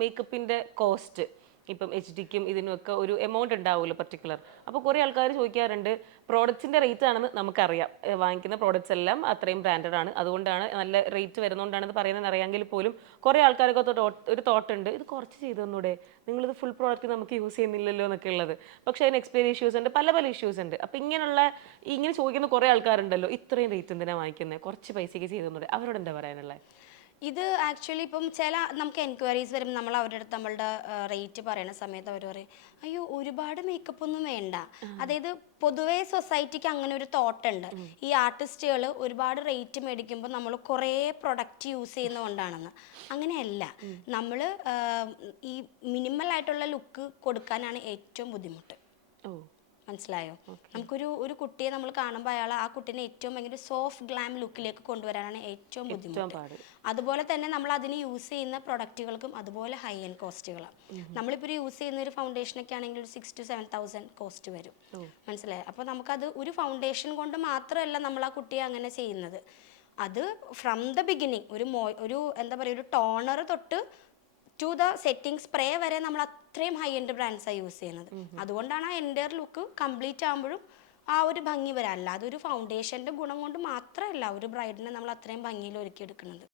മേക്കപ്പിന്റെ cost ഇപ്പം HDക്കും ഇതിനൊക്കെ ഒരു എമൗണ്ട് ഉണ്ടാവുമല്ലോ പർട്ടിക്കുലർ. അപ്പോൾ കുറേ ആൾക്കാർ ചോദിക്കാറുണ്ട്, പ്രോഡക്ട്സിന്റെ റേറ്റ് ആണെന്ന് നമുക്കറിയാം. വാങ്ങിക്കുന്ന പ്രോഡക്ട്സ് എല്ലാം അത്രയും ബ്രാൻഡഡ് ആണ്, അതുകൊണ്ടാണ് നല്ല റേറ്റ് വരുന്നതുകൊണ്ടാണെന്ന് പറയുന്നത് അറിയാമെങ്കിൽ പോലും കുറേ ആൾക്കാർക്ക് ഒരു തോട്ട് ഉണ്ട്, ഇത് കുറച്ച് ചെയ്തു തന്നൂടെ, നിങ്ങളിത് ഫുൾ പ്രോഡക്റ്റ് നമുക്ക് യൂസ് ചെയ്യുന്നില്ലല്ലോ എന്നൊക്കെ ഉള്ളത്. പക്ഷേ അതിന് എക്സ്പയറി ഇഷ്യൂസ് ഉണ്ട്, പല പല ഇഷ്യൂസ് ഉണ്ട്. അപ്പോൾ ഇങ്ങനെ ചോദിക്കുന്ന കുറേ ആൾക്കാരുണ്ടല്ലോ, ഇത്രയും റേറ്റ് എന്തിനാണ് വാങ്ങിക്കുന്നത്, കുറച്ച് പൈസയ്ക്ക് ചെയ്തു തന്നൂടെ, അവരോട് എന്താ പറയാനുള്ളത്? ഇത് ആക്ച്വലി ഇപ്പം ചില നമുക്ക് എൻക്വയറീസ് വരുമ്പോൾ നമ്മൾ അവരുടെ അടുത്ത് നമ്മളുടെ റേറ്റ് പറയുന്ന സമയത്ത് അവർ പറയും, അയ്യോ ഒരുപാട് മേക്കപ്പ് ഒന്നും വേണ്ട. അതായത് പൊതുവേ സൊസൈറ്റിക്ക് അങ്ങനെ ഒരു തോട്ട് ഉണ്ട്, ഈ ആർട്ടിസ്റ്റുകൾ ഒരുപാട് റേറ്റ് മേടിക്കുമ്പോൾ നമ്മൾ കുറേ പ്രൊഡക്റ്റ് യൂസ് ചെയ്യുന്നതുകൊണ്ടാണെന്ന്. അങ്ങനെയല്ല, നമ്മൾ ഈ മിനിമൽ ആയിട്ടുള്ള ലുക്ക് കൊടുക്കാനാണ് ഏറ്റവും ബുദ്ധിമുട്ട്. ഓ, മനസ്സിലായോ? ഒരു കുട്ടിയെ നമ്മൾ കാണുമ്പോൾ ആ കുട്ടീനെ ഏറ്റവും ഭയങ്കര സോഫ്റ്റ് ഗ്ലാം ലുക്കിലേക്ക് കൊണ്ടുവരാനാണ് ഏറ്റവും ബുദ്ധിമുട്ട്. അതുപോലെ തന്നെ നമ്മൾ അതിന് യൂസ് ചെയ്യുന്ന പ്രൊഡക്റ്റുകൾക്കും അതുപോലെ ഹൈ എൻഡ് കോസ്റ്റുകളാണ്. നമ്മളിപ്പോൾ യൂസ് ചെയ്യുന്ന ഒരു ഫൗണ്ടേഷനൊക്കെ ആണെങ്കിൽ ഒരു 6,000 to 7,000 കോസ്റ്റ് വരും. മനസ്സിലായോ? അപ്പോൾ നമുക്കത് ഒരു ഫൗണ്ടേഷൻ കൊണ്ട് മാത്രമല്ല നമ്മൾ ആ കുട്ടിയെ അങ്ങനെ ചെയ്യുന്നത്. അത് ഫ്രം ദ ബിഗിനിങ് ഒരു എന്താ പറയുക, ഒരു ടോണർ തൊട്ട് ടു ദ സെറ്റിംഗ് സ്പ്രേ വരെ നമ്മൾ അത്രയും ഹൈ എൻഡ് ബ്രാൻഡ്സാണ് യൂസ് ചെയ്യുന്നത്. അതുകൊണ്ടാണ് ആ എൻ്റയർ ലുക്ക് കംപ്ലീറ്റ് ആകുമ്പോഴും ആ ഒരു ഭംഗി വരാൻ. അല്ലാതെ ഒരു ഫൗണ്ടേഷൻ്റെ ഗുണം കൊണ്ട് മാത്രമല്ല ഒരു ബ്രൈഡിനെ നമ്മൾ അത്രയും ഭംഗിയിൽ ഒരുക്കിയെടുക്കുന്നത്.